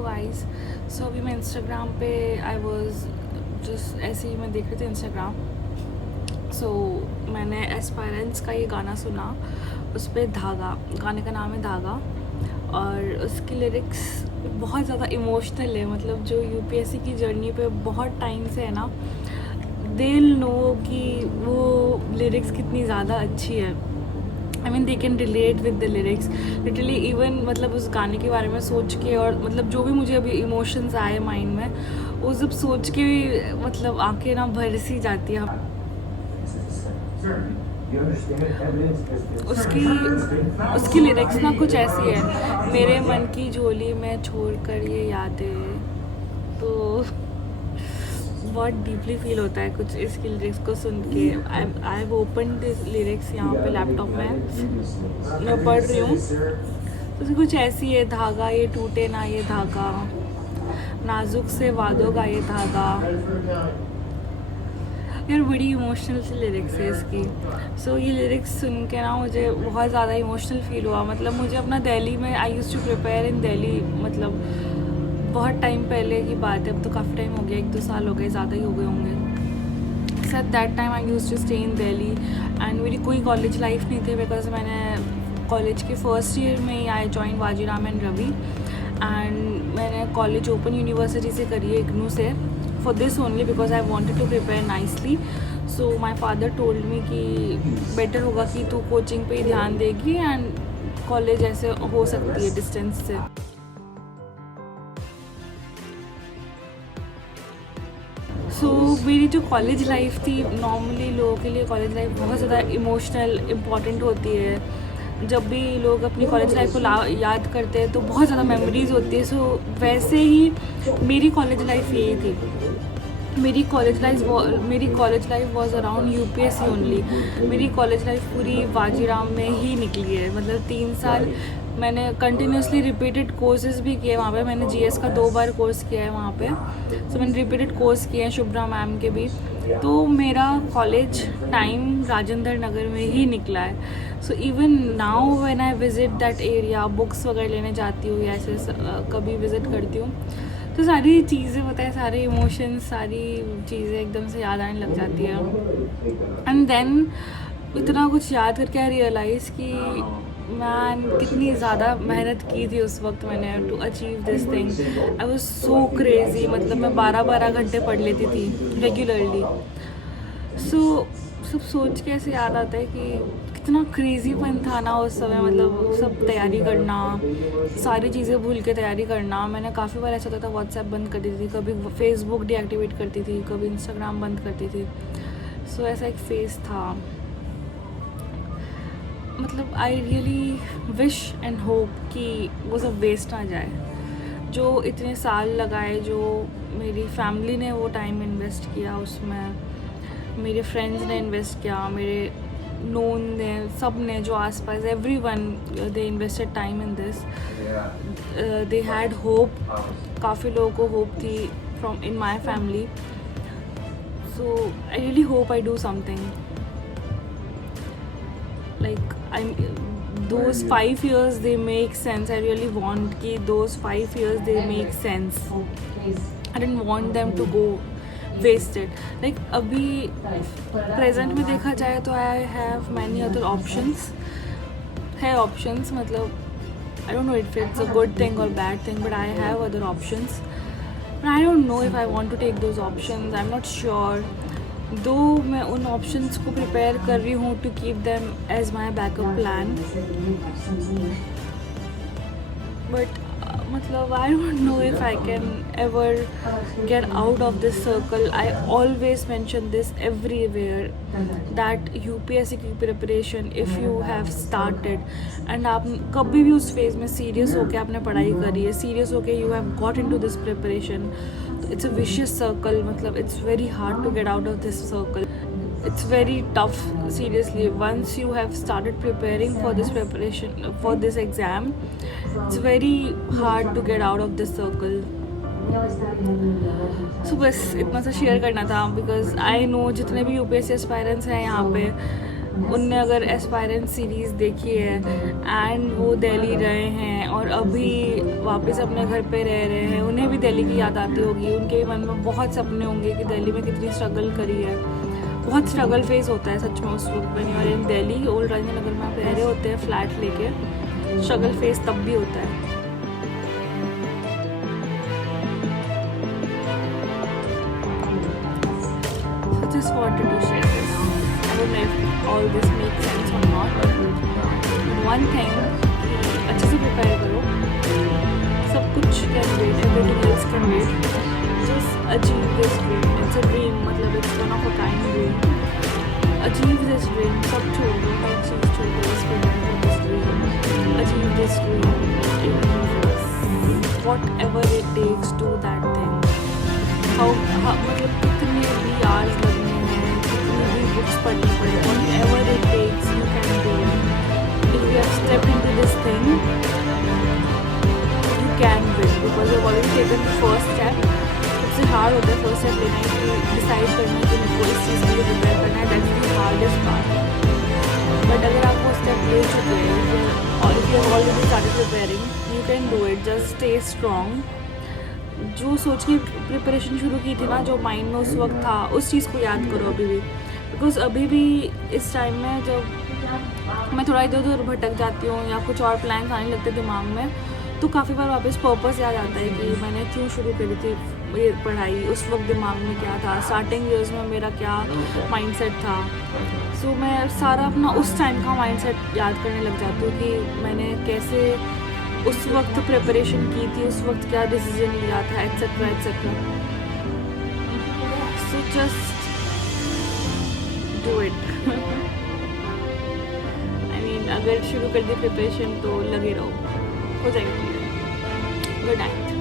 Hello guys. सो अभी मैं Instagram पे आई वाज जस्ट ऐसे ही मैं देख रही थी इंस्टाग्राम। सो मैंने एस्पायरेंट्स का ये गाना सुना। उस पर धागा, गाने का नाम है धागा, और उसकी लिरिक्स बहुत ज़्यादा इमोशनल है। मतलब जो यूपीएससी की जर्नी पे बहुत टाइम से है ना, दे नो कि वो लिरिक्स कितनी ज़्यादा अच्छी है। I mean they can relate with the lyrics literally. Even मतलब उस गाने के बारे में सोच के, और मतलब जो भी मुझे अभी इमोशंस आए माइंड में, वो सब सोच के भी मतलब आंखें ना भर सी जाती है। उसकी उसकी लिरिक्स ना कुछ ऐसी है, मेरे मन की झोली में छोड़ कर ये यादें। तो बहुत डीपली फील होता है कुछ इसकी लिरिक्स को सुन के। I have open this lyrics यहाँ पे लैपटॉप में, मैं पढ़ रही हूँ। तो कुछ ऐसी है, धागा ये टूटे ना ये धागा, नाजुक से वादों का ये धागा। यार बड़ी इमोशनल सी लिरिक्स है इसकी। सो ये लिरिक्स सुन के ना मुझे बहुत ज़्यादा इमोशनल फील हुआ। मतलब मुझे अपना दिल्ली में, I use to prepare in Delhi, मतलब बहुत टाइम पहले की बात है, अब तो काफ़ी टाइम हो गया, 1-2 साल हो गए, ज़्यादा ही हो गए होंगे। At that time I use to stay in Delhi and मेरी कोई कॉलेज लाइफ नहीं थी, बिकॉज मैंने कॉलेज के फर्स्ट ईयर में ही I join Vajiram and Ravi, and मैंने कॉलेज ओपन यूनिवर्सिटी से करी है, इग्नू से, for this only because I wanted to prepare nicely. So my father told me कि बेटर होगा कि तू कोचिंग पे ही ध्यान देगी एंड कॉलेज ऐसे हो सकती है डिस्टेंस से। सो मेरी जो कॉलेज लाइफ थी, नॉर्मली लोगों के लिए कॉलेज लाइफ बहुत ज़्यादा इमोशनल इम्पॉर्टेंट होती है। जब भी लोग अपनी कॉलेज लाइफ को याद करते हैं तो बहुत ज़्यादा मेमोरीज होती है। सो वैसे ही मेरी कॉलेज लाइफ यही थी। मेरी college life was around UPSC only. मेरी कॉलेज लाइफ पूरी वाजीराम में ही निकली है। मतलब 3 साल मैंने कंटिन्यूसली रिपीटेड कोर्सेज भी किए वहाँ पे। मैंने जीएस का 2 बार कोर्स किया है वहाँ पे। सो मैंने रिपीटेड कोर्स किए हैं शुभ्रा मैम के भी। तो मेरा कॉलेज टाइम राजेंद्र नगर में ही निकला है। So even now when I visit that area, books वगैरह लेने जाती हूँ या ऐसे कभी विज़िट करती हूँ, तो सारी चीज़ें पता है, सारे इमोशंस, सारी चीज़ें एकदम से याद आने लग जाती है। एंड देन इतना कुछ याद करके आई रियलाइज़ कि मैन कितनी ज़्यादा मेहनत की थी उस वक्त मैंने to achieve this thing. I was so crazy. मतलब मैं 12-12 घंटे पढ़ लेती थी रेगुलरली। सो सब सोच के ऐसे याद आता है कि कितना क्रेजीपन था ना उस समय। मतलब सब तैयारी करना, सारी चीज़ें भूल के तैयारी करना। मैंने काफ़ी बार ऐसा होता था, व्हाट्सएप बंद कर देती थी, कभी फेसबुक डीएक्टिवेट करती थी, कभी इंस्टाग्राम बंद करती थी। सो ऐसा एक फेज़ था। मतलब I really wish and hope कि वो सब वेस्ट ना जाए। जो इतने साल लगाए, जो मेरी फैमिली ने वो टाइम इन्वेस्ट किया उसमें, मेरे फ्रेंड्स ने इन्वेस्ट किया, मेरे नोन ने, सब ने जो आसपास, everyone they invested time in this. They had hope, काफ़ी लोगों को होप थी from in my family. So I really hope I do something like those 5 years they make sense. I really want कि those 5 years they make sense. I didn't want them to go wasted. Like अभी present में देखा जाए तो I have many other options. है options, मतलब I don't know if it's a good thing or bad thing, but I have other options. But I don't know if I want to take those options. I'm not sure. दो मैं उन options को prepare कर रही हूँ to keep them as my backup plan, but मतलब I don't know if I can ever get out of this circle. I always mention this everywhere that UPSC की preparation, if you have started and आप कभी भी उस phase में serious होकर आपने पढ़ाई करी है, सीरियस होकर you have got into this preparation, it's a vicious circle. मतलब it's very hard to get out of this circle. It's very tough, seriously. Once you have started preparing for this preparation, for this exam, it's very hard to get out of this circle. So बस इतना सा share करना था, because I know जितने भी UPSC aspirants हैं यहाँ पे, उनने अगर एस्पायरेंट सीरीज़ देखी है एंड वो दिल्ली रहे हैं और अभी वापस अपने घर पे रह रहे हैं, उन्हें भी दिल्ली की याद आती होगी। उनके मन में बहुत सपने होंगे कि दिल्ली में कितनी स्ट्रगल करी है। बहुत स्ट्रगल फेस होता है सच में उस वक्त में। और इन दिल्ली ओल्ड राजेंद्र नगर में आप रह रहे होते हैं फ्लैट लेके, स्ट्रगल फेस तब भी होता है। Just wanted to share this. I don't know if all this makes sense or not. But one thing, अच्छे से प्रिपेयर करो, सब कुछ can wait, everything else can wait. Just achieve this dream. It's a dream, मतलब it's one of a kind dream. Achieve this dream. सब छोड़ दो, हर चीज़ छोड़ दो, इस पे for this dream. Achieve this dream. Whatever it takes, do that thing. मतलब कितने भी आर्स लगने हैं, कितनी भी बुक्स पढ़नी पड़े, whatever it takes you can do. If you have stepped into this thing, you can win because you have already taken the first step. सबसे हार्ड होता है फर्स्ट स्टेप लेना है कि डिसाइड करना है कि मुझको इस चीज़ के लिए प्रिपेयर करना है, that's the hardest part. But अगर आप वो स्टेप ले चुके हैं और if you have already started preparing, you can do it. Just stay strong. जो सोच के प्रिपरेशन शुरू की थी ना, जो माइंड में उस वक्त था, उस चीज़ को याद करो अभी भी. बिकॉज अभी भी इस टाइम में जब मैं थोड़ा इधर उधर भटक जाती हूँ या कुछ और प्लान्स आने लगते दिमाग में, तो काफ़ी बार वापस पर्पस याद आता है कि मैंने क्यों शुरू करी थी ये पढ़ाई, उस वक्त दिमाग में क्या था, स्टार्टिंग ईयर्स में मेरा क्या माइंडसेट था. सो मैं सारा अपना उस टाइम का माइंडसेट याद करने लग जाती हूँ कि मैंने कैसे उस वक्त प्रिपरेशन की थी, उस वक्त क्या डिसीजन लिया था, etcetera etcetera. So just do it. I mean अगर शुरू कर दी प्रिपरेशन तो लगे रहो, हो जाएगा. Good night.